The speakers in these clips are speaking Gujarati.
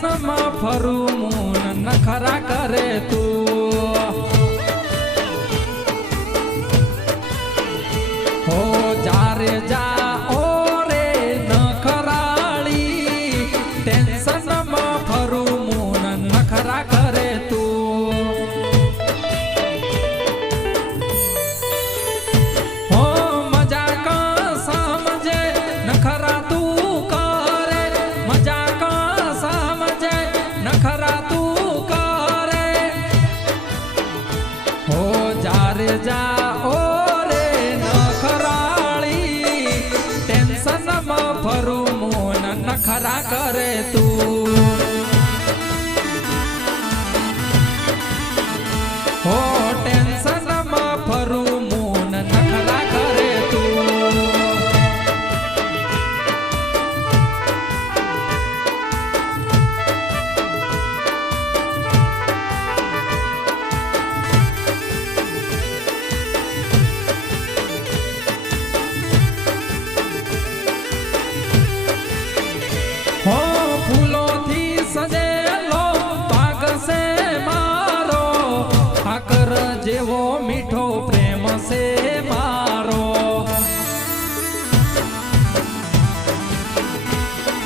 ટેન્શનમાં ફરું મૂન નખરા કરે તું હો જારે જા ઓ રે નખરાળી ટેન્શનમાં ફરું મૂન નખરા કરે તું હો મજા કા સમજે નખરા તું કરે મજા કા સમજે નખરા તું કરે હો જારે જા ઓ રે નખરાળી ટેન્શનમાં ફરું મૂન નખરા કરે તું હો ટેન્શનમાં ફરું મૂન નખરા કરે તું હો ફૂલોથી સજેલો પાગ છે મારો ઠાકર જેવો મીઠો પ્રેમ છે મારો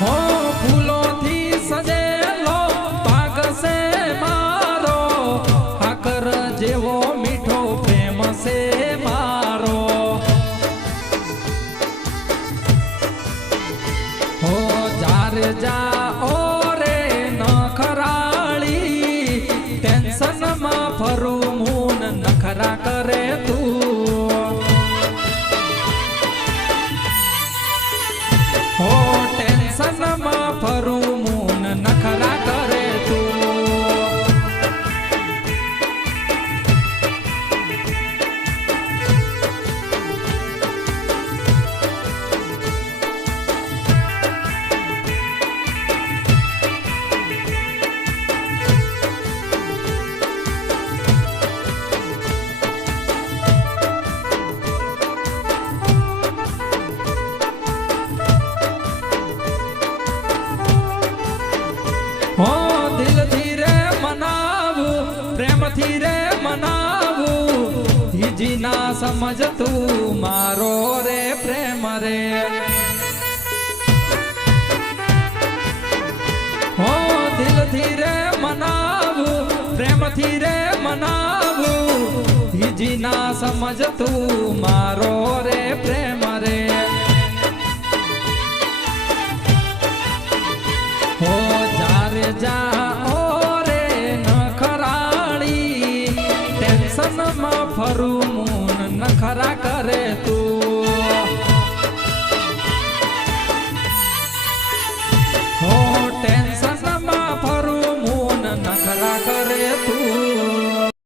હો ફૂલોથી સજેલો પાગ છે મારો ઠાકર જેવો મીઠો પ્રેમ છે મારો હો જારે જા ઓ રે નખરાળી ટેન્શનમાં ફરું મૂન નખરા કરે તું હો ટેન્શનમાં ફરું મૂન નખરા કરે તું હો દિલથી રે મનાવું પ્રેમથી રે મનાવું હીજી ના સમજ તું મારો રે પ્રેમ રે હો દિલથી રે મનાવું પ્રેમથી રે મનાવું હીજી ના સમજ તું મારો રે પ્રેમ રે હો જારે જા ઓ રે નખરાળી ટેન્શનમાં ફરું મૂન નખરા કરે તું